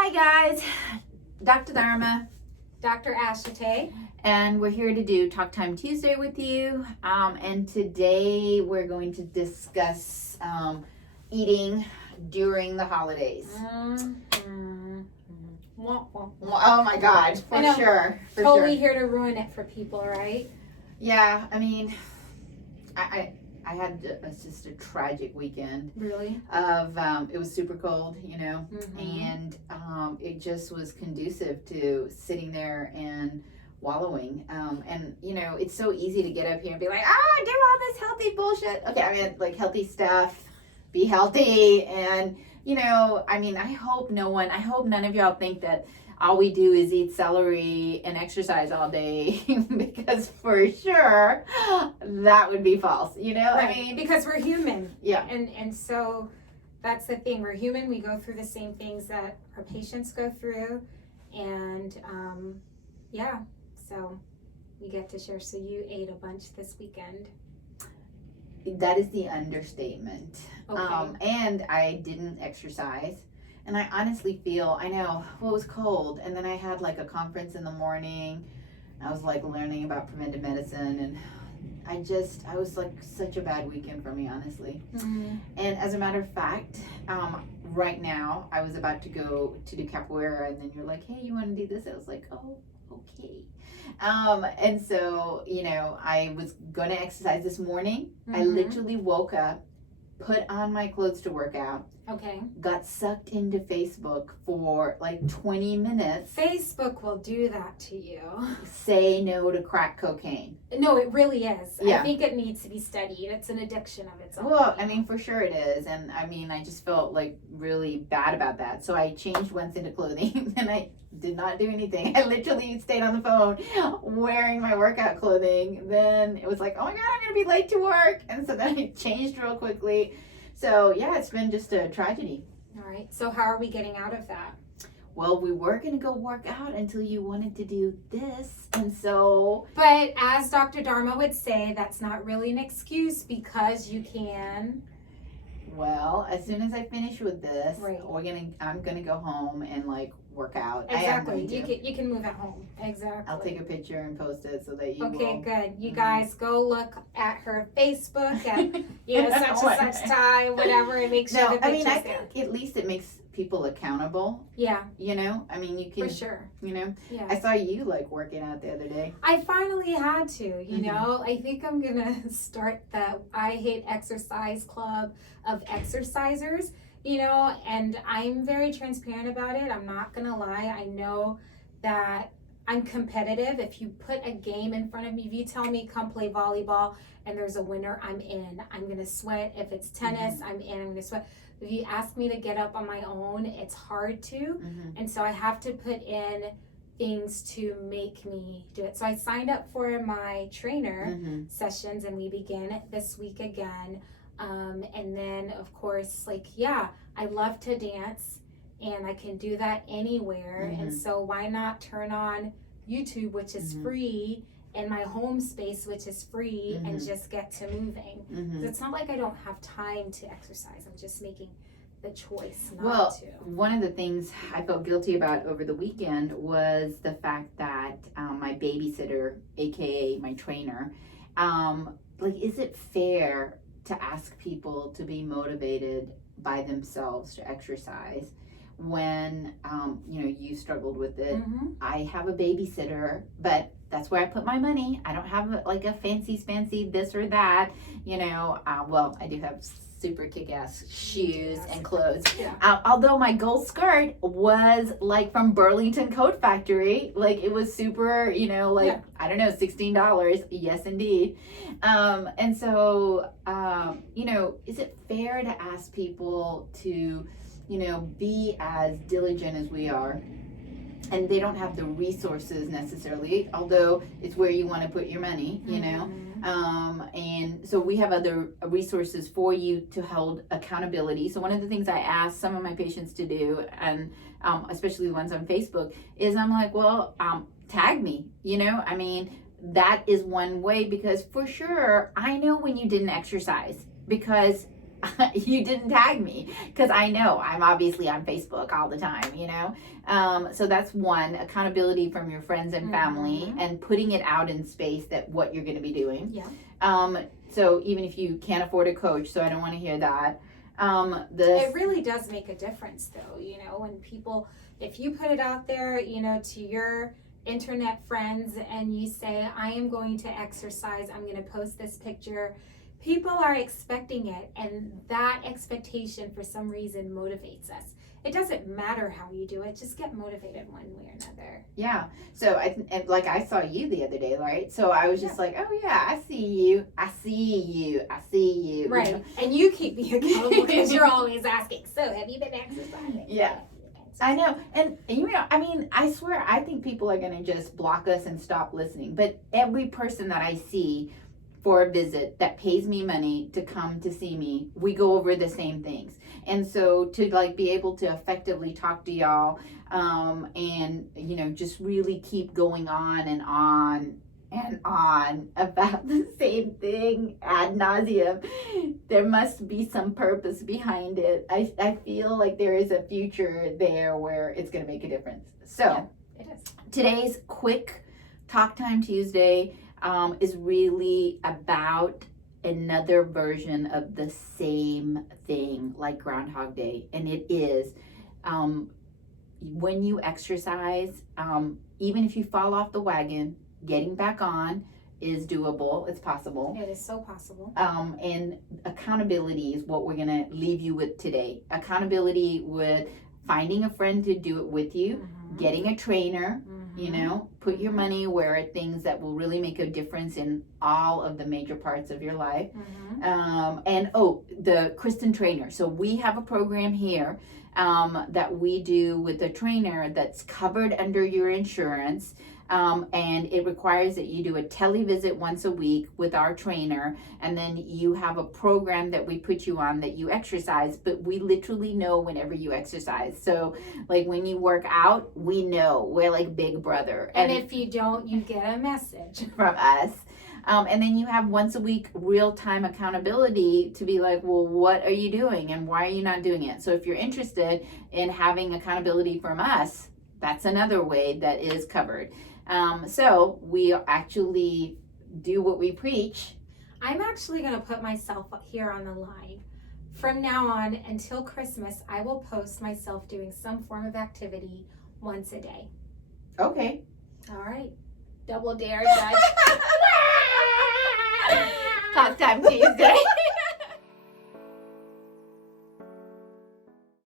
Hi guys, Dr. Dharma, Dr. Ashate. and we're here to do Talk Time Tuesday with you. And today we're going to discuss eating during the holidays. Oh my God, for sure. Totally here to ruin it for people, right? Yeah, I mean, I had just a tragic weekend. Really? It was super cold, and it just was conducive to sitting there and wallowing. And it's so easy to get up here and be like, do all this healthy bullshit. Okay, I mean, like healthy stuff, be healthy, and I hope none of y'all think that all we do is eat celery and exercise all day, because for sure that would be false, Right. I mean, because we're human. Yeah. And so that's the thing. We're human. We go through the same things that our patients go through. And so we get to share. So you ate a bunch this weekend. that is the understatement. Okay. And I didn't exercise. And I honestly feel, it was cold. And then I had like a conference in the morning. I was like learning about preventive medicine. And I was like such a bad weekend for me, honestly. Mm-hmm. And as a matter of fact, right now I was about to go to do capoeira. And then you're like, hey, you want to do this? I was like, oh, okay. And so, I was going to exercise this morning. Mm-hmm. I literally woke up, put on my clothes to work out. Okay. Got sucked into Facebook for like 20 minutes. Facebook will do that to you. Say no to crack cocaine. No, it really is. Yeah. I think it needs to be studied. It's an addiction of its own. Well, for sure it is. And I just felt like really bad about that. So I changed once into clothing and I did not do anything. I literally stayed on the phone wearing my workout clothing. Then it was like, oh my God, I'm going to be late to work. And so then I changed real quickly. So yeah, it's been just a tragedy. All right. So how are we getting out of that? Well, we were going to go work out until you wanted to do this. And so... But as Dr. Dharma would say, that's not really an excuse because you can... Well, as soon as I finish with this, right. I'm going to go home and like work out. Exactly. You can move at home. Exactly. I'll take a picture and post it so that you Okay, will... good. You guys go look at her Facebook at, such and such time, whatever, and make sure the picture's I there. think at least it makes people accountable. Yeah. You can... For sure. Yeah. I saw you like working out the other day. I finally had to, I think I'm going to start the I Hate Exercise Club of exercisers, and I'm very transparent about it. I'm not going to lie. I know that I'm competitive. If you put a game in front of me, if you tell me come play volleyball and there's a winner, I'm in. I'm going to sweat. If it's tennis, I'm in. I'm going to sweat. If you ask me to get up on my own, it's hard to. Mm-hmm. And so I have to put in things to make me do it. So I signed up for my trainer sessions and we begin this week again. And then of course, I love to dance and I can do that anywhere. And so why not turn on YouTube, which is free, and my home space, which is free, and just get to moving. It's not like I don't have time to exercise. I'm just making the choice not to. One of the things I felt guilty about over the weekend was the fact that my babysitter, aka my trainer, is it fair to ask people to be motivated by themselves to exercise when you struggled with it? I have a babysitter, but that's where I put my money. I don't have like a fancy this or that, I do have super kick-ass shoes and clothes. Yeah. Although my gold skirt was like from Burlington Coat Factory, like it was super, I don't know, $16. Yes, indeed. And so, is it fair to ask people to, be as diligent as we are? And they don't have the resources necessarily, although it's where you want to put your money, and so we have other resources for you to hold accountability. So one of the things I ask some of my patients to do, and especially the ones on Facebook, is I'm like, well, tag me, that is one way, because for sure, I know when you didn't exercise, because you didn't tag me, because I know I'm obviously on Facebook all the time, so that's one, accountability from your friends and family, and putting it out in space that what you're going to be doing. So even if you can't afford a coach, so I don't want to hear that. It really does make a difference though, when people, if you put it out there, to your internet friends and you say, I am going to exercise, I'm going to post this picture, people are expecting it, and that expectation for some reason motivates us. It doesn't matter how you do it, just get motivated one way or another. Yeah. So I saw you the other day, right? So I was just like, oh yeah, I see you. Right. And you keep me accountable because you're always asking, so have you been exercising? Yeah. I know. And I swear, I think people are going to just block us and stop listening. But every person that I see for a visit that pays me money to come to see me, we go over the same things. And so to be able to effectively talk to y'all, and just really keep going on and on and on about the same thing ad nauseum, there must be some purpose behind it. I feel like there is a future there where it's going to make a difference. So it is. Today's quick Talk Time Tuesday is really about another version of the same thing, like Groundhog Day. And it is, when you exercise, even if you fall off the wagon, getting back on is doable. It's possible. It is so possible. And accountability is what we're going to leave you with today. Accountability with finding a friend to do it with you, getting a trainer, put your money where things that will really make a difference in all of the major parts of your life. And the Kristen trainer. So we have a program here that we do with a trainer that's covered under your insurance. And it requires that you do a televisit once a week with our trainer, and then you have a program that we put you on that you exercise, but we literally know whenever you exercise. So like when you work out, we know. We're like big brother. And if you don't, you get a message from us. And then you have once a week real-time accountability to be like, well, what are you doing and why are you not doing it? So if you're interested in having accountability from us, that's another way that is covered. So we actually do what we preach. I'm actually going to put myself here on the line. From now on until Christmas, I will post myself doing some form of activity once a day. Okay. All right. Double dare, Judge. Talk Time Tuesday.